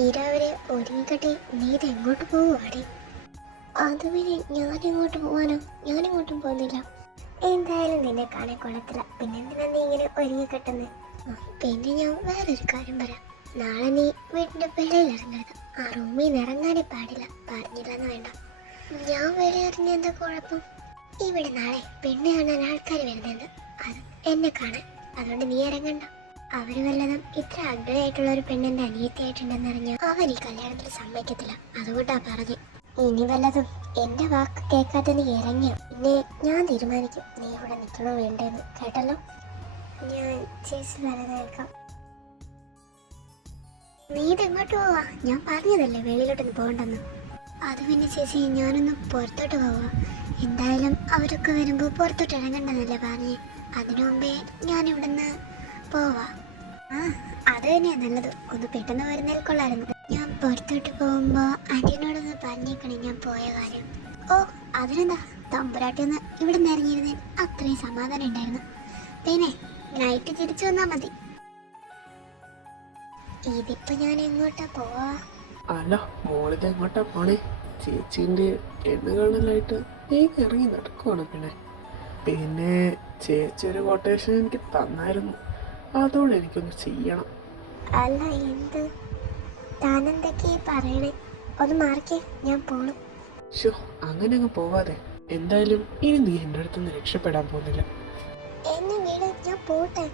ഈരാവിലെ ഒരുങ്ങിക്കട്ടെ. നീ ഇതെങ്ങോട്ട് പോവുകയാടി? അതുവരെ ഞാനെങ്ങോട്ട് പോവാനോ? ഞാനെങ്ങോട്ടും പോകുന്നില്ല. എന്തായാലും നിന്നെ കാണാൻ കൊള്ളത്തില്ല. പിന്നെ എന്തിനാ നീ ഇങ്ങനെ ഒരുങ്ങിക്കെട്ടുന്നത്? പിന്നെ ഞാൻ വേറൊരു കാര്യം പറയാം. നാളെ നീ വീടിന്റെ വെളിയിൽ ഇറങ്ങരുത്. ആ റൂമിൽ നിന്ന് ഇറങ്ങാനേ പാടില്ല. പറഞ്ഞില്ലെന്ന് വേണ്ട. ഞാൻ വെളിയിറങ്ങി എന്താ കുഴപ്പം? ഇവിടെ നാളെ പെണ്ണ് കാണാൻ ആൾക്കാർ വരുന്നുണ്ട്. അത് എന്നെ കാണാൻ. അതുകൊണ്ട് നീ ഇറങ്ങണ്ട. അവര് വല്ലതും ഇത്ര അഗ്രഹമായിട്ടുള്ള ഒരു പെണ്ണിന്റെ അനിയത്തിയായിട്ടുണ്ടെന്നറിഞ്ഞാൽ അവൻ ഈ കല്യാണത്തിൽ സമ്മതിക്കത്തില്ല. അതുകൊണ്ടാ പറഞ്ഞു. ഇനി വല്ലതും എന്റെ വാക്ക് കേൾക്കാതെ നീ ഇറങ്ങിയോ പിന്നെ ഞാൻ തീരുമാനിക്കും നീ ഇവിടെ നിൽക്കണോ വേണ്ടെന്ന്. കേട്ടല്ലോ? ഞാൻ ചേച്ചി വരാതെ കേൾക്കാം. നീ ഇതെങ്ങോട്ട് പോവാ? ഞാൻ പറഞ്ഞതല്ലേ വെളിയിലോട്ടൊന്ന് പോകണ്ടെന്ന്. അത് പിന്നെ ചേച്ചി ഞാനൊന്ന് പുറത്തോട്ട് പോവാ. എന്തായാലും അവരൊക്കെ വരുമ്പോൾ പുറത്തോട്ട് ഇറങ്ങണ്ടെന്നല്ലേ പറഞ്ഞേ. അതിനു മുമ്പേ ഞാൻ ഇവിടുന്ന് പോവാ. അത് തന്നെയാ നല്ലത്. ഒന്ന് പെട്ടെന്ന് വരുന്നതിൽ കൊള്ളായിരുന്നു. ഞാൻ പുറത്തോട്ട് പോകുമ്പോ ആന്റിനോടൊന്ന് പറഞ്ഞേക്കണേ ഞാൻ പോയ കാര്യം. ഓ അതിനെന്താ, തമ്പുരാട്ടിയൊന്ന് ഇവിടെ നിന്ന് ഇറങ്ങിയിരുന്നേൽ അത്രയും സമാധാനം ഉണ്ടായിരുന്നു. പിന്നെ നൈറ്റ് തിരിച്ചു വന്നാ മതി. ഇതിപ്പോ ഞാൻ എങ്ങോട്ടാ പോവാ? അല്ല, മോളിത് എങ്ങോട്ടാ പോണേ? ചേച്ചീൻ്റെ പെണ്ണ് കാണലായിട്ട് വേഗം ഇറങ്ങി നടക്കുവാണ്. പിന്നെ ചേച്ചി ഒരു കൊട്ടേഷൻ എനിക്ക് തന്നായിരുന്നു. അതോടെ എനിക്കൊന്ന് ചെയ്യണം. അല്ല എന്ത്? താനെന്തൊക്കെ പറയണേ? ഒന്ന് മാറിക്കേ, ഞാൻ പോണു. ഷോ, അങ്ങനെ അങ്ങ് പോവാതെ. എന്തായാലും ഇനി നീ എൻ്റെ അടുത്തുനിന്ന് രക്ഷപ്പെടാൻ പോകുന്നില്ല. എന്നെ വീട്, ഞാൻ പോട്ടെ.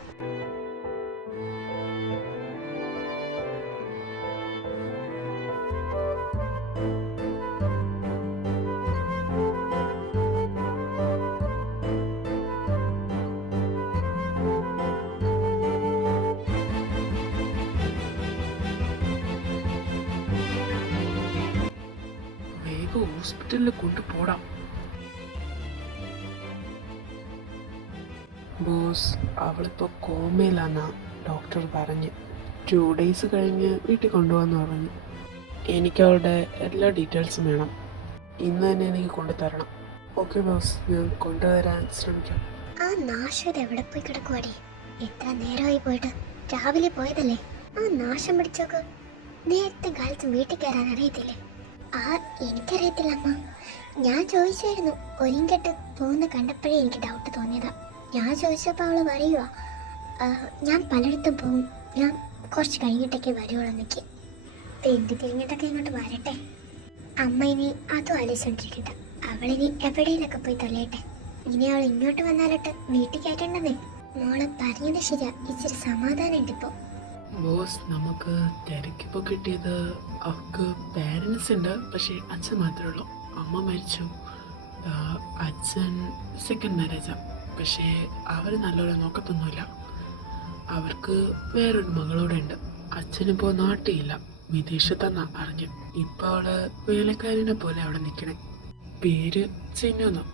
വേഗം ഹോസ്പിറ്റലിൽ കൊണ്ടുപോടാം. ബോസ്, അവളിപ്പോൾ കോമയിലാന്നാ ഡോക്ടർ പറഞ്ഞ്. 2 days കഴിഞ്ഞ് വീട്ടിൽ കൊണ്ടുപോകാമെന്ന് പറഞ്ഞു. എനിക്ക് അവളുടെ എല്ലാ ഡീറ്റെയിൽസും വേണം. ഇന്ന് തന്നെ എനിക്ക് കൊണ്ടുതരണം. ഓക്കെ ബോസ്, ഞാൻ കൊണ്ടുവരാൻ ശ്രമിക്കാം. ആ നാശം എവിടെ പോയി കിടക്കുവാടി? എത്ര നേരമായി പോയിട്ട്? രാവിലെ പോയതല്ലേ? ആ നാശം പിടിച്ചോക്ക്. നേരത്തെ കാലത്ത് വീട്ടിൽ കയറാൻ അറിയത്തില്ലേ? എനിക്കറിയത്തില്ല അമ്മ. ഞാൻ ചോദിച്ചായിരുന്നു. ഒരുങ്ങിക്കെട്ട് പോകുന്ന കണ്ടപ്പോഴേ എനിക്ക് ഡൗട്ട് തോന്നിയതാ. ഞാൻ ചോദിച്ചപ്പോൾ അവള് പറയുക, ഞാൻ പലയിടത്തും പോകും, ഞാൻ കുറച്ച് കഴിഞ്ഞിട്ടൊക്കെ വരുവുള്ളൂ എന്നൊക്കെ. തെണ്ടി തിരിഞ്ഞിട്ടൊക്കെ ഇങ്ങോട്ട് വരട്ടെ. അമ്മ ഇനി അതും ആലോചിച്ചോണ്ടിരിക്കട്ട. അവളിനി എവിടെയെങ്കിലൊക്കെ പോയി തൊലയട്ടെ. ഇനി അവൾ ഇങ്ങോട്ട് വന്നാലോട്ട് വീട്ടിൽ കയറ്റണ്ടെന്നേ. മോളെ പറഞ്ഞത് ശരിയാ. ഇച്ചിരി സമാധാനം ഉണ്ട് ഇപ്പോൾ. ബോസ്, നമുക്ക് തിരക്കിപ്പോൾ കിട്ടിയത് അവർക്ക് പേരൻസ് ഉണ്ട്, പക്ഷേ അച്ഛൻ മാത്രമേ ഉള്ളൂ. അമ്മ മരിച്ചു. അച്ഛൻ സെക്കൻഡ് മാരേജാണ്. പക്ഷേ അവർ നല്ലപോലെ നോക്കത്തൊന്നുമില്ല. അവർക്ക് വേറൊരു മകളൂടെ ഉണ്ട്. അച്ഛനിപ്പോൾ നാട്ടിലില്ല, വിദേശത്തെന്നാ അറിഞ്ഞു. ഇപ്പോൾ അവള് വേലക്കാരിനെ പോലെ അവിടെ നിൽക്കണേ. പേര് ചിന്നു.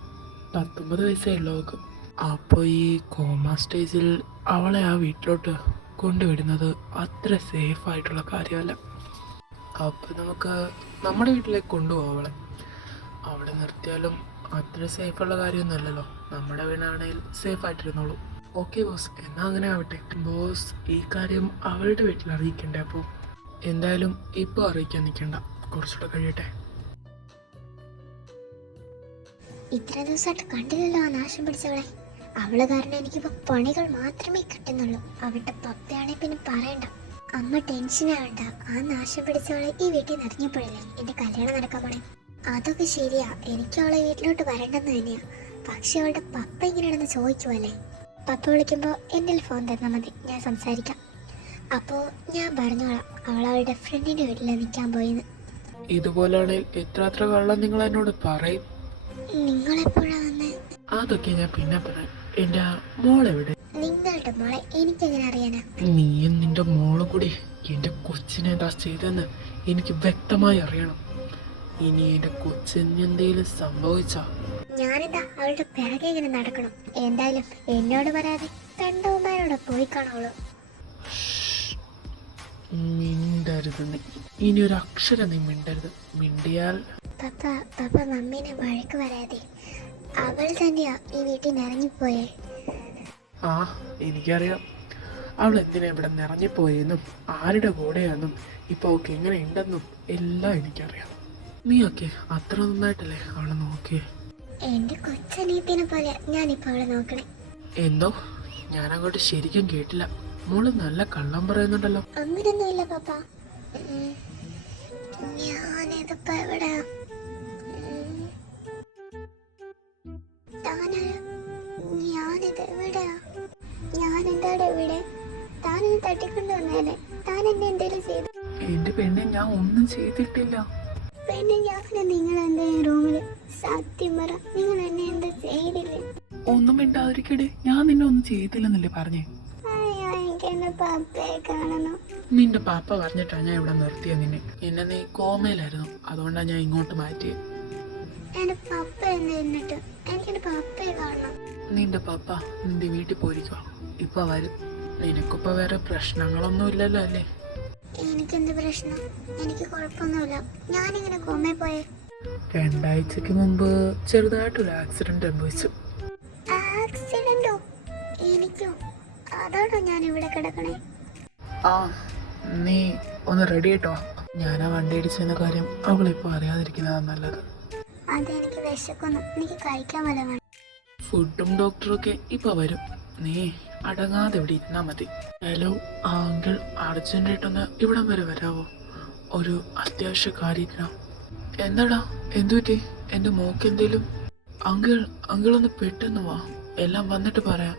19 വയസ്സേ ഉള്ളൂ അവൾക്ക്. അപ്പോൾ ഈ കോമ സ്റ്റേജിൽ അവളെ ആ വീട്ടിലോട്ട് കൊണ്ടുവിടുന്നത് അത്ര സേഫായിട്ടുള്ള കാര്യമല്ല. അപ്പോൾ നമുക്ക് നമ്മുടെ വീട്ടിലേക്ക് കൊണ്ടുപോകാം അവളെ. അവിടെ നിർത്തിയാലും അത്ര സേഫുള്ള കാര്യമൊന്നുമല്ലല്ലോ. നമ്മുടെ വീടാണെങ്കിൽ സേഫായിട്ടിരുന്നോളൂ. ഓക്കെ ബോസ്, എന്നാൽ അങ്ങനെ ആവട്ടെ. ബോസ്, ഈ കാര്യം അവളുടെ വീട്ടിൽ അറിയിക്കണ്ടേ? അപ്പോൾ എന്തായാലും ഇപ്പോൾ അറിയിക്കാൻ നിൽക്കണ്ട, കുറച്ചുകൂടെ കഴിയട്ടെ. ഇത്ര ദിവസമായിട്ട് കണ്ടില്ലല്ലോ ആ നാശം പിടിച്ചവളെ. അവള് കാരണം എനിക്കിപ്പോ പണികൾ മാത്രമേ കിട്ടുന്നുള്ളൂ. അവളുടെ പപ്പയാണെ പിന്നെ പറയണ്ട. അമ്മ ടെൻഷനാവണ്ട. ആ നാശം പിടിച്ചവളെ ഈ വീട്ടിൽ നിന്ന് ഇറങ്ങിയപ്പോഴല്ലേ എന്റെ കല്യാണം നടക്കാൻ പോണേ. അതൊക്കെ ശരിയാ, എനിക്ക് അവളെ വീട്ടിലോട്ട് വരണ്ടെന്ന് തന്നെയാ. പക്ഷെ അവളുടെ പപ്പ ഇങ്ങനെയാണെന്ന് ചോദിക്കുവല്ലേ. പപ്പ വിളിക്കുമ്പോൾ എൻ്റെ ഫോൺ തന്നാൽ മതി, ഞാൻ സംസാരിക്കാം. അപ്പോൾ ഞാൻ പറഞ്ഞോളാം അവളുടെ ഫ്രണ്ടിൻ്റെ വീട്ടിൽ നിൽക്കാൻ പോയിന്ന്. ഇതുപോലെയാണെങ്കിൽ എത്ര കള്ളം നിങ്ങൾ എന്നോട് പറയും. നിങ്ങളെപ്പോഴാ വന്നേ? അതൊക്കെ ഞാൻ പിന്നെ പറയാം. എൻ്റെ മോളെവിടെ? നിങ്ങളുടെ മോളെ എനിക്കെങ്ങനെ അറിയാനാ? നീയും നിന്റെ മോളും കൂടി എൻ്റെ കൊച്ചിനെ എന്താ ചെയ്തെന്ന് എനിക്ക് വ്യക്തമായി അറിയണം. ഇനി എൻ്റെ കൊച്ചിന് എന്തെങ്കിലും സംഭവിച്ചാ ഞാനെന്താ അവളുടെ പിറകെ ഇങ്ങനെ നടക്കണം? എന്തായാലും എന്നോട് പറയാതെ കണ്ടവന്മാരോട് പോയി കാണുള്ളൂ. മിണ്ടരുത് നീ. ഇനി ഒരു അക്ഷരം നീ മിണ്ടരുത്. മിണ്ടിയാൽ പപ്പ മമ്മീനെ വഴക്ക് വരാതെ. അവൾ തന്നെയാ ഈ വീട്ടിൽ നിന്ന് ഇറങ്ങിപ്പോയേ. എനിക്കറിയാം. അവൾ എന്തിനാ ഇവിടെ നിറഞ്ഞിപ്പോയെന്നും ആരുടെ കൂടെയാണെന്നും ഇപ്പോൾ അവൾക്ക് എങ്ങനെ ഉണ്ടെന്നും എല്ലാം എനിക്കറിയാം. നീയൊക്കെ അത്ര നന്നായിട്ടല്ലേ അവളെ നോക്കിയേ? എന്റെ കൊച്ചനീത്തിനെ പോലെ ഞാനിപ്പോ അവളെ നോക്കണേ. എന്തോ ഞാനങ്ങോട്ട് ശരിക്കും കേട്ടില്ല. മോള് നല്ല കള്ളം പറയുന്നുണ്ടല്ലോ. അങ്ങനൊന്നുമില്ല പാപ്പ. ഞാനിതിപ്പോ എവിടെ? ഞാനിത് എവിടെയാ? ഞാൻ എന്താടെ ഇവിടെ? താനെന്നെ തട്ടിക്കൊണ്ട് വന്നേനെ. താൻ എന്നെ എന്തേലും ചെയ്തു? എന്റെ പെണ്ണെ, ഞാൻ ഒന്നും ചെയ്തിട്ടില്ല. പിന്നെ ഞാൻ നിങ്ങളെന്താ റൂമില്? സത്യം പറ, നിങ്ങൾ എന്നെ എന്താ ചെയ്തില്ലേ? ഒന്നും മിണ്ടാതിരിക്കടെ. ഞാൻ നിന്നെ ഒന്നും ചെയ്തില്ലെന്നല്ലേ പറഞ്ഞേ? അയ്യോ, എനിക്ക് എന്റെ പപ്പയെ കാണണം. നിന്റെ പാപ്പ പറഞ്ഞിട്ടാണ് ഞാൻ ഇവിടെ നിർത്തിയത് നിന്നെ. എന്നെ നീ കോമയിലായിരുന്നു, അതുകൊണ്ടാണ് ഞാൻ ഇങ്ങോട്ട് മാറ്റിയത്. എന്റെ പപ്പ എന്ന് എന്നിട്ട് എനിക്കെന്റെ പപ്പയെ കാണണം. നിന്റെ പാപ്പ നിന്റെ വീട്ടിൽ പോയിരിക്കുക. ഇപ്പൊ വരും. നിനക്കിപ്പോ വേറെ പ്രശ്നങ്ങളൊന്നും ഇല്ലല്ലോ അല്ലേ? എനിക്കെന്ത് പ്രശ്നം? എനിക്ക് കുഴപ്പമൊന്നുമില്ല. ഞാനിങ്ങനെ കോമയിൽ പോയേ. 2 ആഴ്ചക്ക് മുമ്പ് ചെറുതായിട്ടൊരു ആക്സിഡന്റ് സംഭവിച്ചു. ആക്സിഡന്റോ? എനിക്കോ? അതാണോ ഞാൻ ഇവിടെ കിടക്കണേ? ആ, നീ ഒന്ന് റെഡി ആയിട്ടോ. ഞാൻ ആ വണ്ടി ഇടിച്ചെന്ന കാര്യം അവളിപ്പോൾ അറിയാതിരിക്കുന്നതാണ് നല്ലത്. അതെനിക്ക് വിശക്കുന്നു. എനിക്ക് കഴിക്കാൻ വല്ല വേണം. ഫുഡും ഡോക്ടറൊക്കെ ഇപ്പൊ വരും. നീ അടങ്ങാതെ ഇവിടെ ഇരുന്നാ മതി. ഹലോ, ആ അങ്കിൾ അർജന്റായിട്ടൊന്ന് ഇവിടം വരെ വരാവോ? ഒരു അത്യാവശ്യ കാര്യത്തിനാ. എന്താടാ, എന്തുപറ്റി? എന്റെ മോക്ക് എന്തേലും? അങ്കിളൊന്ന് പെട്ടെന്ന് വാ, എല്ലാം വന്നിട്ട് പറയാം.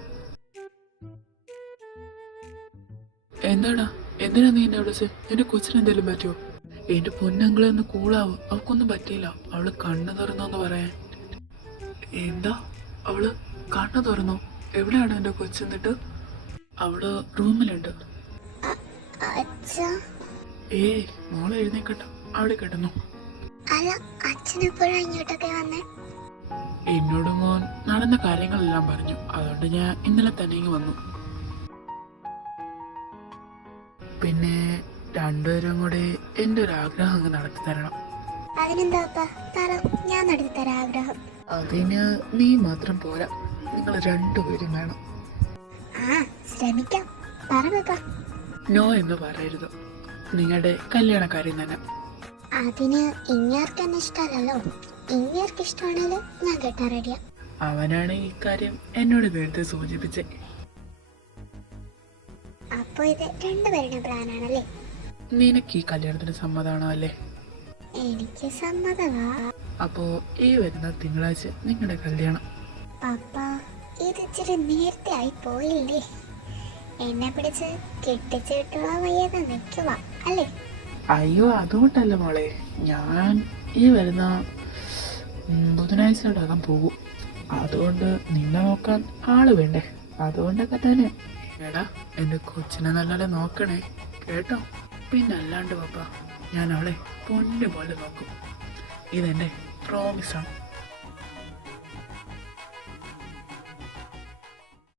എന്താടാ, എന്തിനാ നീ എന്നെ വിളിച്ച്? എന്റെ കൊച്ചിന് എന്തേലും പറ്റുമോ? എന്റെ പൊന്നങ്കിളെ ഒന്ന് കൂളാവും. അവൾക്കൊന്നും പറ്റിയില്ല. അവള് കണ്ണു തുറന്നോന്ന് പറയാൻ. എന്താ? അവള് കണ്ണു തുറന്നോ? എവിടെയാണ് എന്റെ കൊച്ചെന്നിട്ട്? അവള് റൂമിലുണ്ട്. മോളെ എഴുന്നേക്കട്ടോ, അവിടെ കിടന്നു. അല്ല, അച്ഛനെപ്പോഴാ ഇങ്ങോട്ടൊക്കെ വന്നേ? എന്നോട് മോൻ നടന്ന കാര്യങ്ങളെല്ലാം പറഞ്ഞു. അതുകൊണ്ട് ഞാൻ ഇന്നലെ തന്നെ ഇങ്ങ് വന്നു. പിന്നെ രണ്ടുപേരും കൂടി എന്റെ ഒരു ആഗ്രഹം അങ്ങ് നടത്തി തരണം. അതിനെന്താ പറ, ഞാൻ നടത്തി തരാം ആഗ്രഹം. അതിന് നീ മാത്രം പോരാ, നിങ്ങൾ രണ്ടുപേരും വേണം. ആ, ശ്രമിക്കാം. പറ. നോ എന്ന് പറയരുത്. നിങ്ങളുടെ കല്യാണക്കാരി തന്നെ. അതിന് ഇങ്ങേർക്ക് എന്നെ ഇഷ്ടമല്ലല്ലോ. ഇങ്ങേർക്ക് ഇഷ്ടമാണല്ലോ ഞാൻ കെട്ടാൻ റെഡിയാ. അവനാണ് ഈ കാര്യം എന്നോട് നേരത്തെ സൂചിപ്പിച്ചേ. അപ്പൊ ഇത് രണ്ടുപേരുടെ പ്ലാനാണല്ലേ? നിനക്ക് ഈ കല്യാണത്തിന് സമ്മതമാണോ അല്ലേ? എനിക്ക് സമ്മതമാ. അപ്പോ ഈ വരുന്ന തിങ്കളാഴ്ച നിങ്ങളുടെ കല്യാണം. പപ്പ, ഇത് ഇച്ചിരി നേരത്തെ ആയി പോയില്ലേ? എന്നെ പിടിച്ച് കെട്ടിച്ചിട്ടുള്ള വയ്യാതെ നിൽക്കുക അല്ലേ? അയ്യോ, അതുകൊണ്ടല്ല മോളെ. ഞാൻ ഈ വരുന്ന ബുധനാഴ്ചയോടകം പോകും. അതുകൊണ്ട് നിന്നെ നോക്കാൻ ആള് വേണ്ടേ? അതുകൊണ്ടൊക്കെ തന്നെ. എടാ, എൻ്റെ കൊച്ചിനെ നല്ലപോലെ നോക്കണേ കേട്ടോ. പിന്നെ അല്ലാണ്ട് പപ്പ, ഞാൻ അവളെ പൊന്നു പോലെ നോക്കും. ഇതെൻ്റെ പ്രോമിസാണ്.